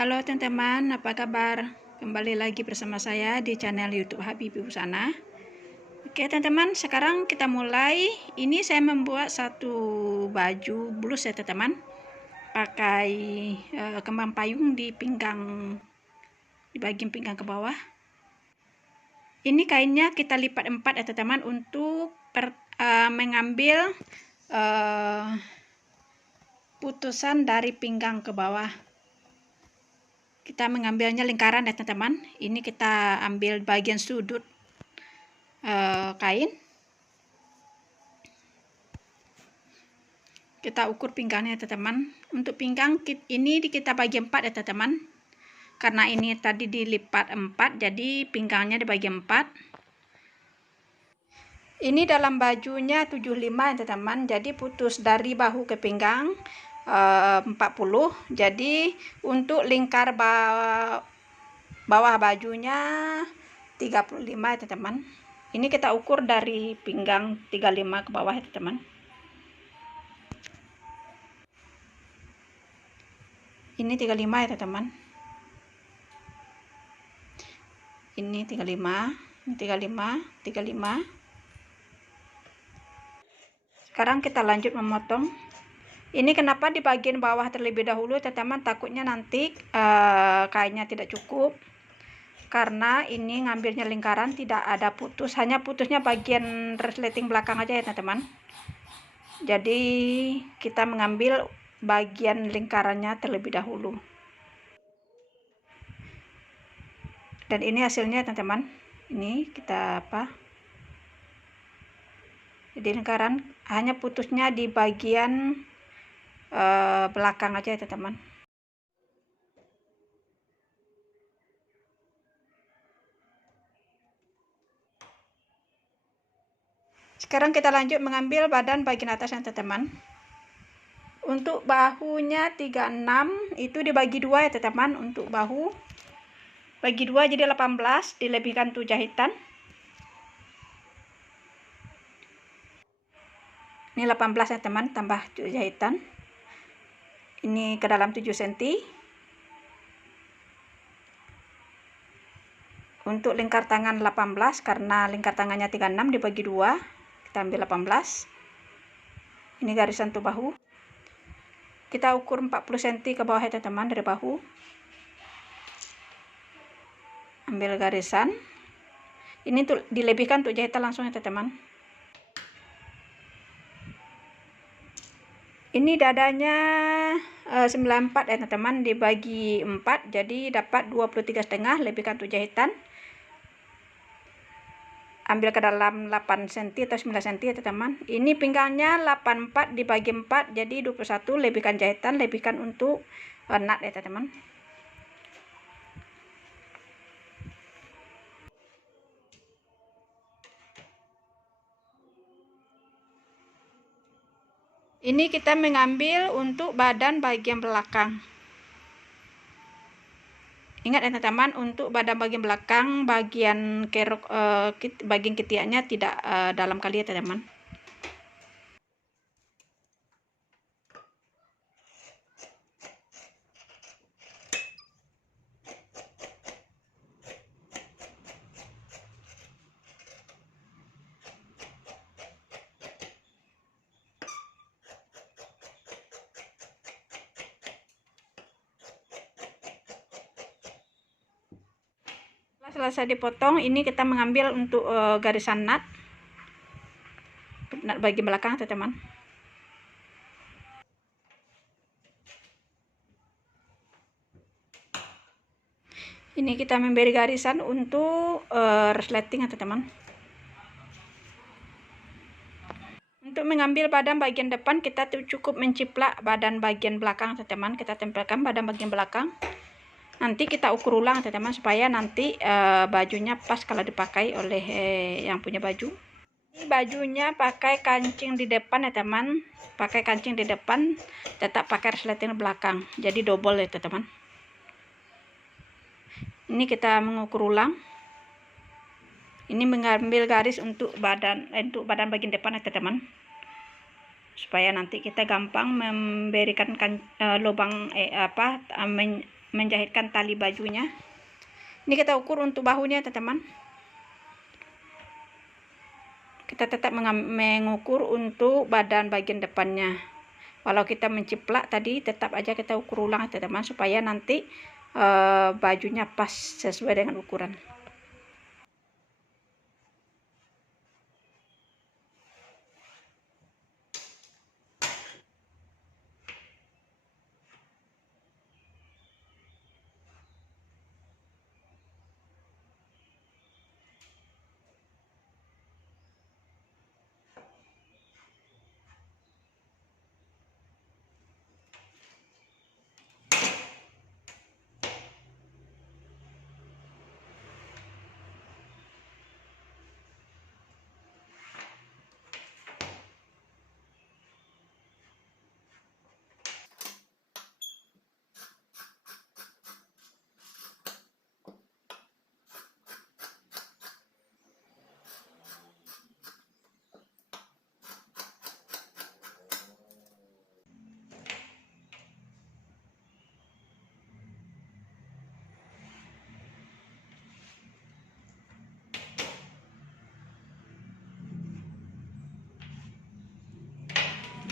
Halo teman-teman, apa kabar? Kembali lagi bersama saya di channel YouTube Habibie Busana. Oke teman-teman, sekarang kita mulai. Ini saya membuat satu baju blus ya teman-teman, pakai kembang payung di pinggang, di bagian pinggang ke bawah. Ini kainnya kita lipat 4 ya teman-teman untuk mengambil putusan dari pinggang ke bawah. Kita mengambilnya lingkaran ya teman-teman. Ini kita ambil bagian sudut kain. Kita ukur pinggangnya teman-teman. Untuk pinggang ini kita bagi 4 ya teman-teman. Karena ini tadi dilipat 4, jadi pinggangnya dibagi 4. Ini dalam bajunya 75 ya teman-teman. Jadi putus dari bahu ke pinggang 40. Jadi untuk lingkar bawah bajunya 35 ya teman-teman. Ini kita ukur dari pinggang 35 ke bawah ya teman-teman. Ini 35 ya teman-teman. Ini 35, ini 35, 35. Sekarang kita lanjut memotong. Ini kenapa di bagian bawah terlebih dahulu teman-teman, takutnya nanti kainnya tidak cukup. Karena ini ngambilnya lingkaran, tidak ada putus, hanya putusnya bagian resleting belakang aja ya teman-teman. Jadi kita mengambil bagian lingkarannya terlebih dahulu. Dan ini hasilnya teman-teman. Ini kita jadi lingkaran, hanya putusnya di bagian belakang aja ya teman-teman. Sekarang kita lanjut mengambil badan bagian atas ya teman-teman. Untuk bahunya 36 itu dibagi 2 ya teman-teman. Untuk bahu bagi 2 jadi 18, dilebihkan 7 jahitan. Ini 18 ya teman, tambah 7 jahitan. Ini ke dalam 7 cm. Untuk lingkar tangan 18, karena lingkar tangannya 36 dibagi 2, kita ambil 18. Ini garisan untuk bahu. Kita ukur 40 cm ke bawah ya teman-teman dari bahu. Ambil garisan. Ini tuh dilebihkan untuk jahitan langsung ya teman-teman. Ini dadanya 94 ya teman-teman, dibagi 4 jadi dapat 23,5, lebihkan untuk jahitan. Ambil ke dalam 8 cm atau 9 cm ya teman-teman. Ini pinggangnya 84 dibagi 4 jadi 21, lebihkan jahitan, lebihkan untuk nut ya teman-teman. Ini kita mengambil untuk badan bagian belakang. Ingat ya teman-teman, untuk badan bagian belakang, bagian kerok, bagian ketiaknya tidak dalam kali ya teman-teman. Selesai dipotong, ini kita mengambil untuk garisan nut bagian belakang teman-teman. Ini kita memberi garisan untuk resleting teman-teman. Untuk mengambil badan bagian depan, kita cukup menciplak badan bagian belakang teman-teman. Kita tempelkan badan bagian belakang. Nanti kita ukur ulang teman-teman, supaya nanti bajunya pas kalau dipakai oleh yang punya baju. Ini bajunya pakai kancing di depan ya teman, pakai kancing di depan, tetap pakai resleting belakang, jadi double ya teman. Ini kita mengukur ulang. Ini mengambil garis untuk badan bagian depan ya teman, supaya nanti kita gampang memberikan lubang menjahitkan tali bajunya. Ini kita ukur untuk bahunya teman-teman. Kita tetap mengukur untuk badan bagian depannya. Walau kita menciplak tadi, tetap aja kita ukur ulang teman-teman, supaya nanti bajunya pas sesuai dengan ukuran.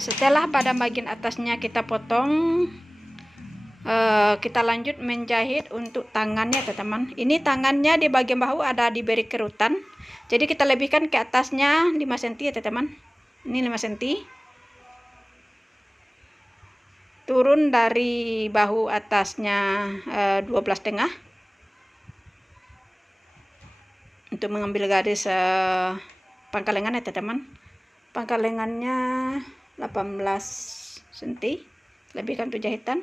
Setelah badan bagian atasnya kita potong, kita lanjut menjahit untuk tangannya teman-teman. Ini tangannya di bagian bahu ada diberi kerutan, jadi kita lebihkan ke atasnya 5 cm ya teman-teman. Ini 5 cm, turun dari bahu atasnya 12,5 untuk mengambil garis pangkal lengan ya teman-teman. Pangkal lengannya 18 cm, lebihkan untuk jahitan.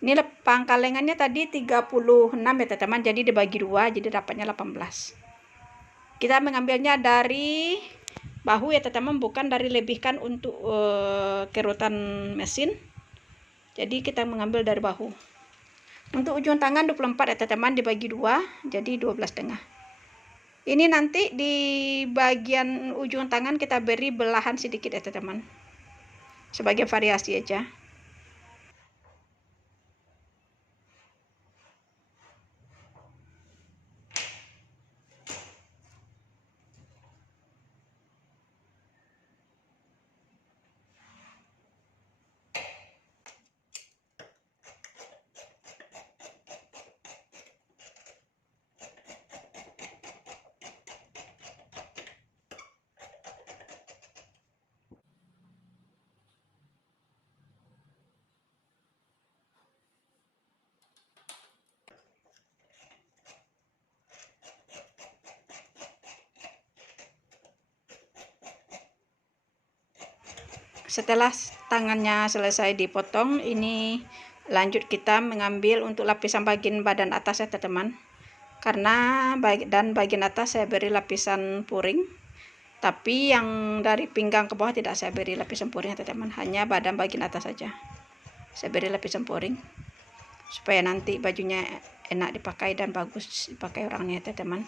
Ini pangkal lengannya tadi 36 ya teman-teman, jadi dibagi 2, jadi dapatnya 18. Kita mengambilnya dari bahu ya teman-teman, bukan dari lebihkan untuk kerutan mesin. Jadi kita mengambil dari bahu. Untuk ujung tangan 24 ya teman-teman, dibagi 2, jadi 12,5. Ini nanti di bagian ujung tangan kita beri belahan sedikit ya teman-teman, sebagai variasi aja. Setelah tangannya selesai dipotong, ini lanjut kita mengambil untuk lapisan bagian badan atas ya teman-teman. Karena bagian atas saya beri lapisan puring, tapi yang dari pinggang ke bawah tidak saya beri lapisan puring ya teman-teman, hanya badan bagian atas saja saya beri lapisan puring, supaya nanti bajunya enak dipakai dan bagus dipakai orangnya ya teman-teman.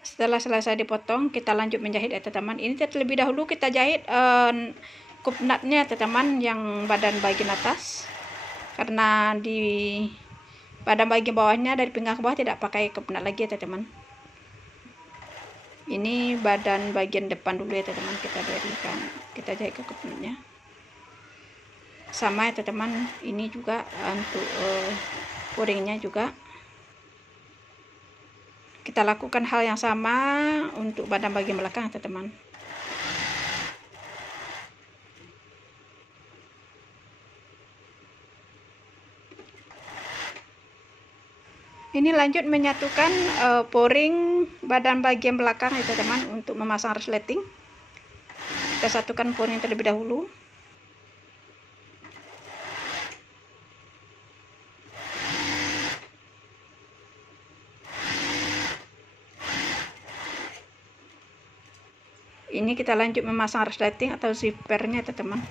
Setelah selesai dipotong, kita lanjut menjahit ya teman-teman. Ini terlebih dahulu kita jahit kup nutnya teman-teman, yang badan bagian atas, karena di badan bagian bawahnya dari pinggang ke bawah tidak pakai kup nut lagi ya teman-teman. Ini badan bagian depan dulu ya teman-teman, kita jahit ke kup nutnya. Sama ya teman-teman, ini juga untuk puringnya juga kita lakukan hal yang sama untuk badan bagian belakang teman-teman. Ini lanjut menyatukan poring badan bagian belakang ya teman-teman untuk memasang resleting. Kita satukan poring terlebih dahulu. Ini kita lanjut memasang resleting atau zippernya teman-teman.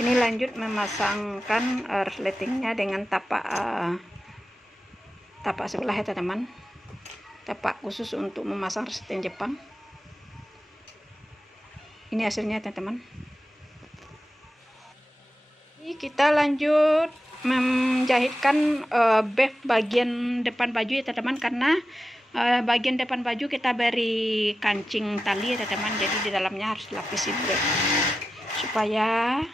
Ini lanjut memasangkan resletingnya dengan tapak sebelah ya teman-teman. Tapak khusus untuk memasang resleting Jepang. Ini hasilnya teman-teman. Ini kita lanjut menjahitkan back bagian depan baju ya teman-teman, karena bagian depan baju kita beri kancing tali ya teman-teman. Jadi di dalamnya harus lapisin back supaya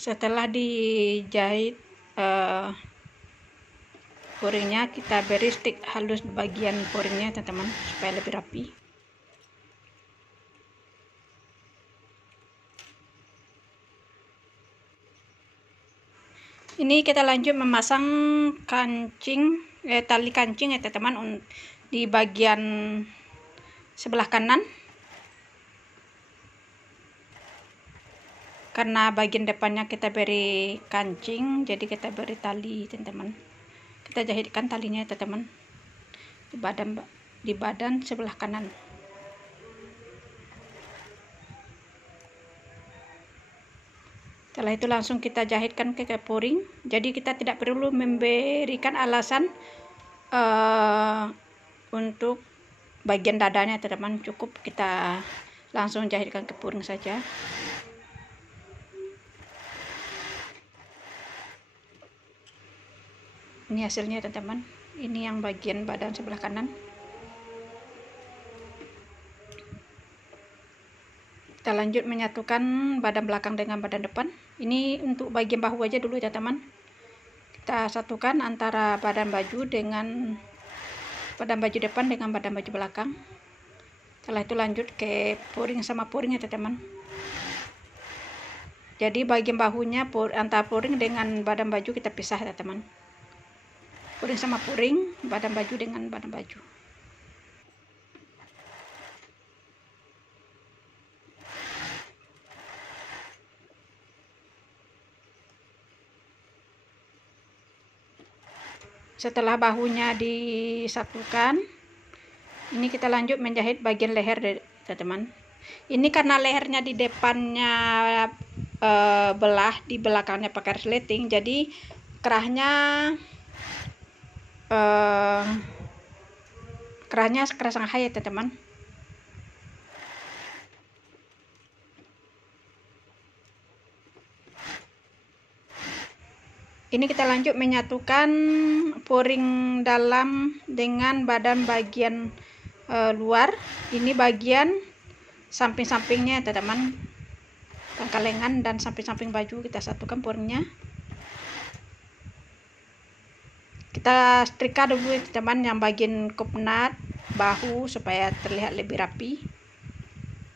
setelah dijahit poringnya, kita beri stick halus bagian poringnya teman-teman supaya lebih rapi. Ini kita lanjut memasang kancing tali kancing ya teman-teman di bagian sebelah kanan. Karena bagian depannya kita beri kancing, jadi kita beri tali teman-teman. Kita jahitkan talinya teman-teman di badan sebelah kanan. Setelah itu langsung kita jahitkan ke poring. Jadi kita tidak perlu memberikan alasan untuk bagian dadanya teman-teman, cukup kita langsung jahitkan ke poring saja. Ini hasilnya teman-teman. Ini yang bagian badan sebelah kanan. Kita lanjut menyatukan badan belakang dengan badan depan. Ini untuk bagian bahu aja dulu ya teman-teman. Kita satukan antara badan baju dengan badan baju depan dengan badan baju belakang. Setelah itu lanjut ke poring sama poring ya teman-teman. Jadi bagian bahunya antara poring dengan badan baju kita pisah ya teman-teman. Poring sama poring, badan baju dengan badan baju. Setelah bahunya disatukan, ini kita lanjut menjahit bagian leher teman-teman. Ini karena lehernya di depannya belah, di belakangnya pakai resleting, jadi kerahnya keras Shanghai ya teman-teman. Ini kita lanjut menyatukan poring dalam dengan badan bagian luar. Ini bagian samping-sampingnya teman-teman, pangkal lengan dan samping-samping baju kita satukan poringnya. Kita setrika dulu teman-teman yang bagian kopnat bahu supaya terlihat lebih rapi.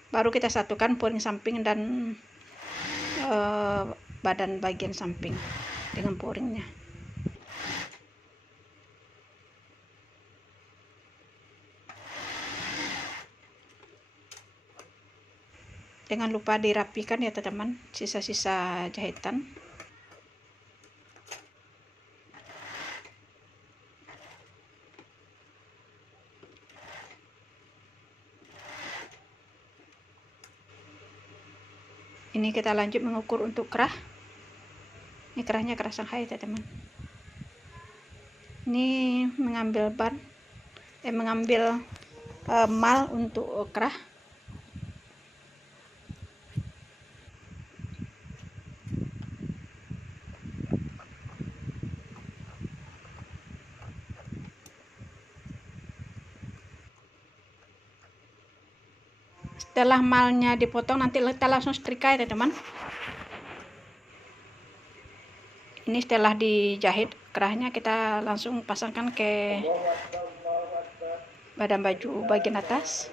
Baru kita satukan poring samping dan badan bagian samping dengan poringnya. Jangan lupa dirapikan ya teman-teman, sisa-sisa jahitan. Ini kita lanjut mengukur untuk kerah. Ini kerahnya kerah Shanghai teman-teman. Ini mengambil mal untuk kerah. Setelah malnya dipotong, nanti kita langsung setrika ya teman-teman. Ini setelah dijahit kerahnya, kita langsung pasangkan ke badan baju bagian atas.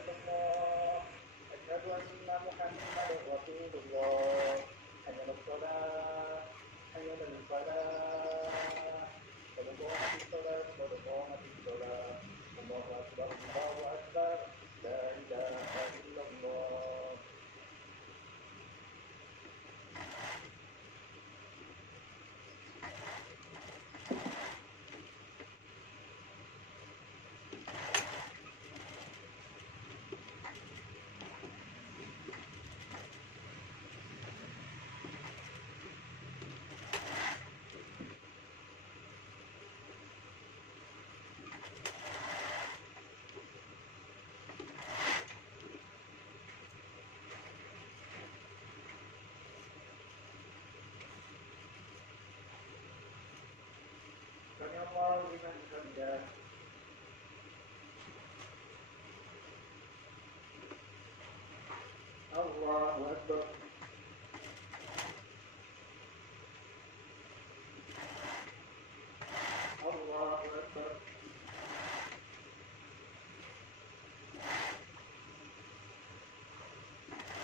Allahu Akbar. Allahu Akbar.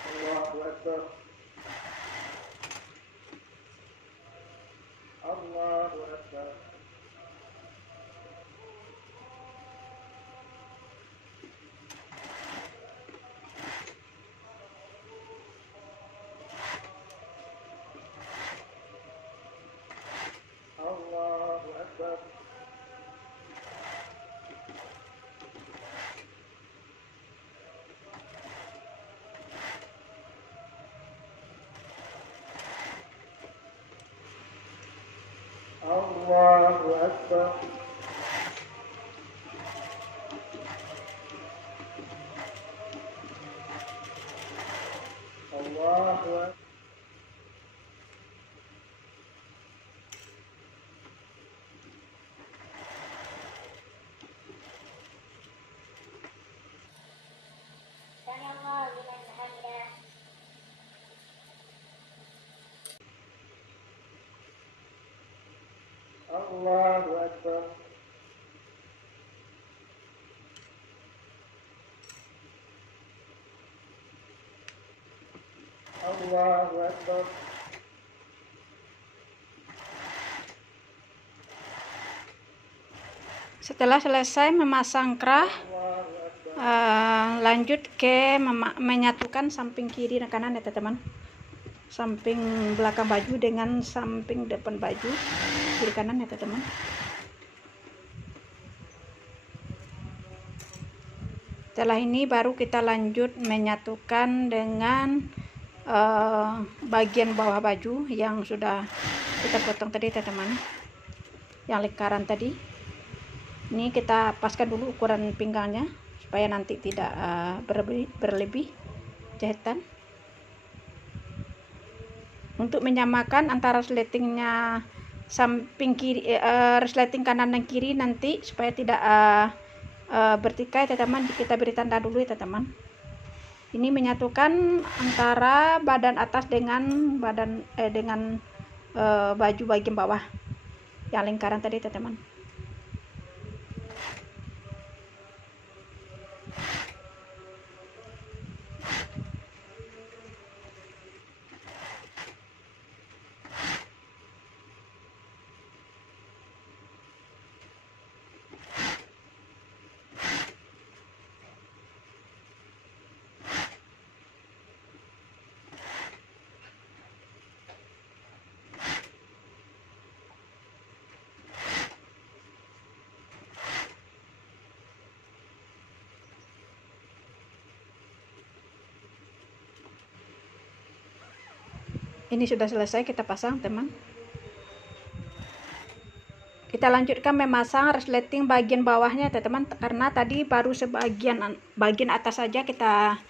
Allahu Akbar. Allahu Akbar. Allahu Akbar. Allahu Akbar. Allahu Akbar. Allahu Akbar. Allahu Akbar. Setelah selesai memasang kerah, lanjut ke menyatukan samping kiri dan kanan ya teman-teman. Samping belakang baju dengan samping depan baju, kiri kanan ya teman-teman. Setelah ini baru kita lanjut menyatukan dengan bagian bawah baju yang sudah kita potong tadi teman-teman, yang lingkaran tadi. Ini kita paskan dulu ukuran pinggangnya supaya nanti tidak berlebih jahitan. Untuk menyamakan antara resletingnya samping kiri, resleting kanan dan kiri nanti supaya tidak bertikai teman-teman, kita beri tanda dulu ya teman-teman. Ini menyatukan antara badan atas dengan baju bagian bawah yang lingkaran tadi teman-teman. Ini sudah selesai kita pasang, teman. Kita lanjutkan memasang resleting bagian bawahnya, teman-teman, karena tadi baru bagian atas saja kita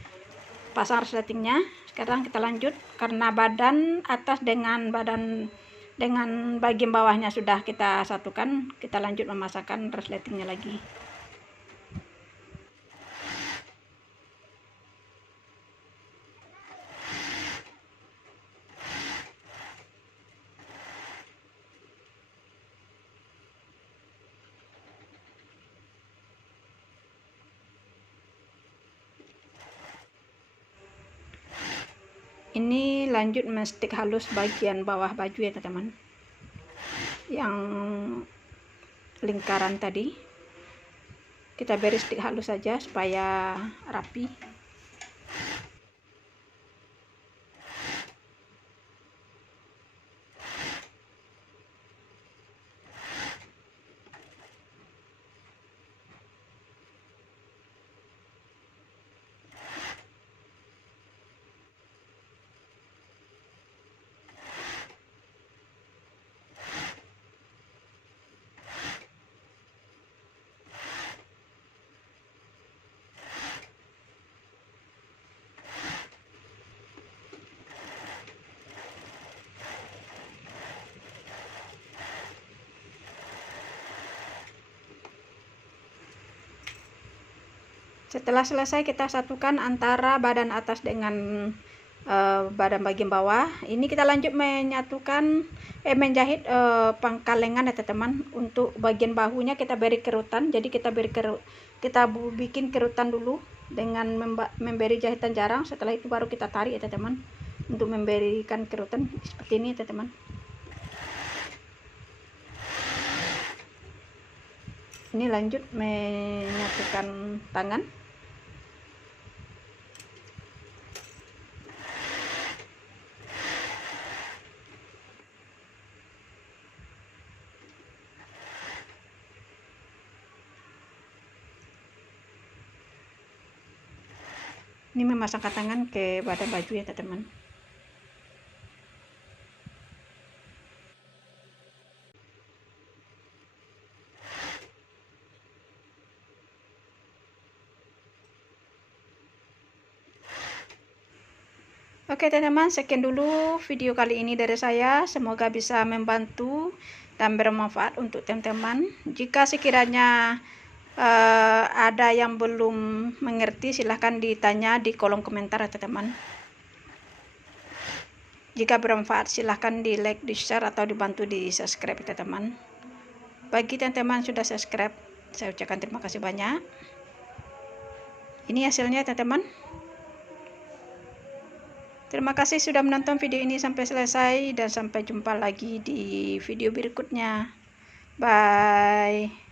pasang resletingnya. Sekarang kita lanjut, karena badan atas dengan bagian bawahnya sudah kita satukan, kita lanjut memasangkan resletingnya lagi. Ini lanjut menstik halus bagian bawah baju ya, teman-teman, yang lingkaran tadi kita beri stik halus saja supaya rapi. Setelah selesai, kita satukan antara badan atas dengan badan bagian bawah. Ini kita lanjut menjahit pangkal lengan ya, teman-teman. Untuk bagian bahunya kita beri kerutan. Jadi kita bikin kerutan dulu dengan memberi jahitan jarang. Setelah itu baru kita tarik ya, teman-teman, untuk memberikan kerutan seperti ini, teman-teman. Ini lanjut menyatukan tangan. Ini memasangkan tangan ke badan baju ya, teman-teman. Oke, teman-teman, sekian dulu video kali ini dari saya. Semoga bisa membantu dan bermanfaat untuk teman-teman. Jika sekiranya ada yang belum mengerti, silahkan ditanya di kolom komentar ya, teman-teman. Jika bermanfaat, silahkan di like, di share, atau dibantu di subscribe ya, teman-teman. Bagi teman-teman sudah subscribe, saya ucapkan terima kasih banyak. Ini hasilnya, teman-teman. Terima kasih sudah menonton video ini sampai selesai, dan sampai jumpa lagi di video berikutnya. Bye.